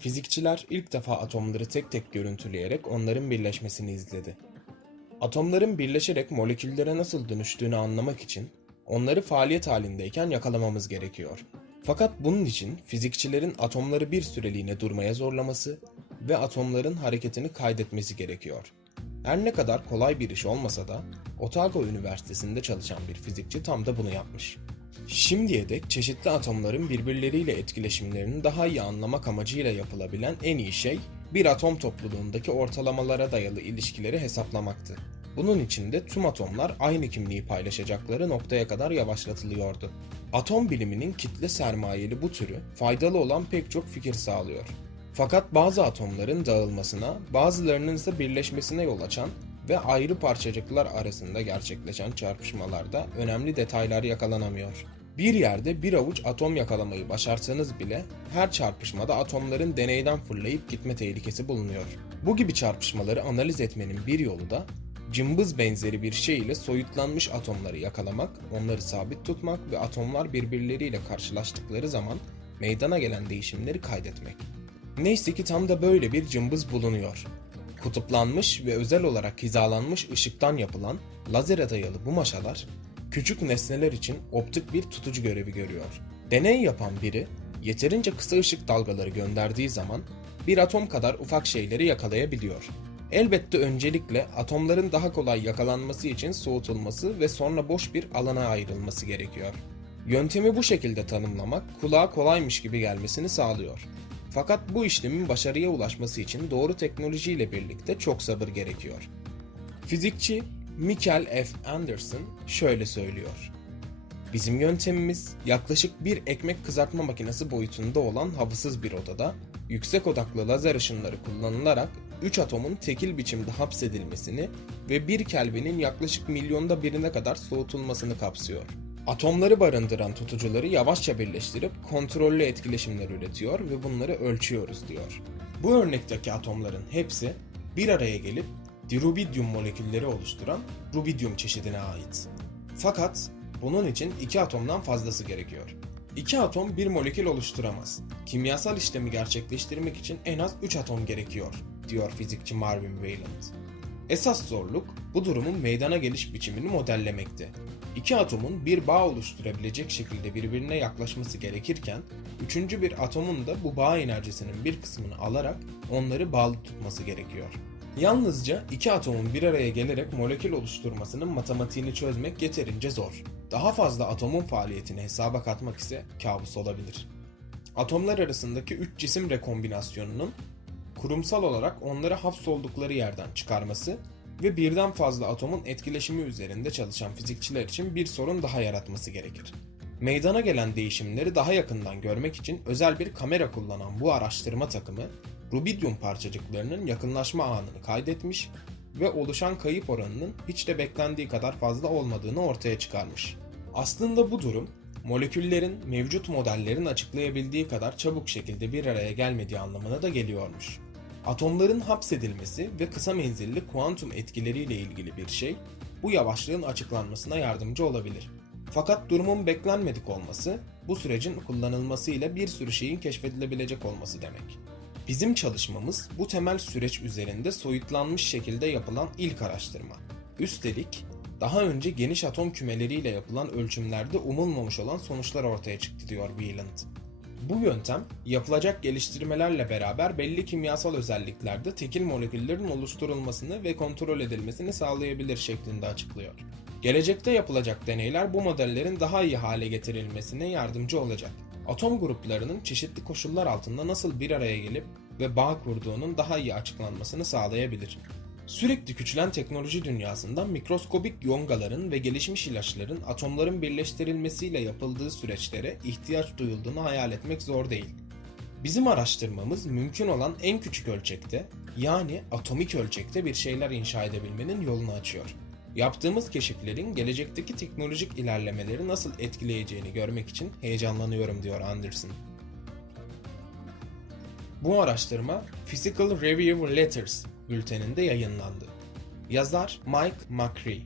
Fizikçiler ilk defa atomları tek tek görüntüleyerek onların birleşmesini izledi. Atomların birleşerek moleküllere nasıl dönüştüğünü anlamak için onları faaliyet halindeyken yakalamamız gerekiyor. Fakat bunun için fizikçilerin atomları bir süreliğine durmaya zorlaması ve atomların hareketini kaydetmesi gerekiyor. Her ne kadar kolay bir iş olmasa da Otago Üniversitesi'nde çalışan bir fizikçi tam da bunu yapmış. Şimdiye dek çeşitli atomların birbirleriyle etkileşimlerini daha iyi anlamak amacıyla yapılabilen en iyi şey, bir atom topluluğundaki ortalamalara dayalı ilişkileri hesaplamaktı. Bunun için de tüm atomlar aynı kimliği paylaşacakları noktaya kadar yavaşlatılıyordu. Atom biliminin kitle sermayeli bu türü faydalı olan pek çok fikir sağlıyor. Fakat bazı atomların dağılmasına, bazılarının ise birleşmesine yol açan ve ayrı parçacıklar arasında gerçekleşen çarpışmalarda önemli detaylar yakalanamıyor. Bir yerde bir avuç atom yakalamayı başarsanız bile her çarpışmada atomların deneyden fırlayıp gitme tehlikesi bulunuyor. Bu gibi çarpışmaları analiz etmenin bir yolu da cımbız benzeri bir şey ile soyutlanmış atomları yakalamak, onları sabit tutmak ve atomlar birbirleriyle karşılaştıkları zaman meydana gelen değişimleri kaydetmek. Neyse ki tam da böyle bir cımbız bulunuyor. Kutuplanmış ve özel olarak hizalanmış ışıktan yapılan lazere dayalı bu maşalar küçük nesneler için optik bir tutucu görevi görüyor. Deney yapan biri yeterince kısa ışık dalgaları gönderdiği zaman bir atom kadar ufak şeyleri yakalayabiliyor. Elbette öncelikle atomların daha kolay yakalanması için soğutulması ve sonra boş bir alana ayrılması gerekiyor. Yöntemi bu şekilde tanımlamak kulağa kolaymış gibi gelmesini sağlıyor. Fakat bu işlemin başarıya ulaşması için doğru teknolojiyle birlikte çok sabır gerekiyor. Fizikçi Michael F. Anderson şöyle söylüyor. Bizim yöntemimiz yaklaşık bir ekmek kızartma makinesi boyutunda olan havasız bir odada yüksek odaklı lazer ışınları kullanılarak 3 atomun tekil biçimde hapsedilmesini ve 1 Kelvin'in yaklaşık milyonda birine kadar soğutulmasını kapsıyor. Atomları barındıran tutucuları yavaşça birleştirip kontrollü etkileşimler üretiyor ve bunları ölçüyoruz diyor. Bu örnekteki atomların hepsi bir araya gelip dirubidyum molekülleri oluşturan rubidyum çeşidine ait. Fakat bunun için iki atomdan fazlası gerekiyor. İki atom bir molekül oluşturamaz. Kimyasal işlemi gerçekleştirmek için en az 3 atom gerekiyor, diyor fizikçi Marvin Wayland. Esas zorluk bu durumun meydana geliş biçimini modellemekte. İki atomun bir bağ oluşturabilecek şekilde birbirine yaklaşması gerekirken, üçüncü bir atomun da bu bağ enerjisinin bir kısmını alarak onları bağlı tutması gerekiyor. Yalnızca iki atomun bir araya gelerek molekül oluşturmasının matematiğini çözmek yeterince zor. Daha fazla atomun faaliyetini hesaba katmak ise kabus olabilir. Atomlar arasındaki üç cisim rekombinasyonunun kurumsal olarak onları hapsoldukları yerden çıkarması ve birden fazla atomun etkileşimi üzerinde çalışan fizikçiler için bir sorun daha yaratması gerekir. Meydana gelen değişimleri daha yakından görmek için özel bir kamera kullanan bu araştırma takımı, rubidyum parçacıklarının yakınlaşma anını kaydetmiş ve oluşan kayıp oranının hiç de beklendiği kadar fazla olmadığını ortaya çıkarmış. Aslında bu durum, moleküllerin mevcut modellerin açıklayabildiği kadar çabuk şekilde bir araya gelmediği anlamına da geliyormuş. Atomların hapsedilmesi ve kısa menzilli kuantum etkileriyle ilgili bir şey bu yavaşlığın açıklanmasına yardımcı olabilir. Fakat durumun beklenmedik olması bu sürecin kullanılmasıyla bir sürü şeyin keşfedilebilecek olması demek. Bizim çalışmamız bu temel süreç üzerinde soyutlanmış şekilde yapılan ilk araştırma. Üstelik daha önce geniş atom kümeleriyle yapılan ölçümlerde umulmamış olan sonuçlar ortaya çıktı diyor Wieland. Bu yöntem yapılacak geliştirmelerle beraber belli kimyasal özelliklerde tekil moleküllerin oluşturulmasını ve kontrol edilmesini sağlayabilir şeklinde açıklıyor. Gelecekte yapılacak deneyler bu modellerin daha iyi hale getirilmesine yardımcı olacak. Atom gruplarının çeşitli koşullar altında nasıl bir araya gelip ve bağ kurduğunun daha iyi açıklanmasını sağlayabilir. Sürekli küçülen teknoloji dünyasında mikroskobik yongaların ve gelişmiş ilaçların atomların birleştirilmesiyle yapıldığı süreçlere ihtiyaç duyulduğunu hayal etmek zor değil. Bizim araştırmamız mümkün olan en küçük ölçekte yani atomik ölçekte bir şeyler inşa edebilmenin yolunu açıyor. Yaptığımız keşiflerin gelecekteki teknolojik ilerlemeleri nasıl etkileyeceğini görmek için heyecanlanıyorum diyor Anderson. Bu araştırma Physical Review Letters bülteninde yayınlandı. Yazar Mike McCree.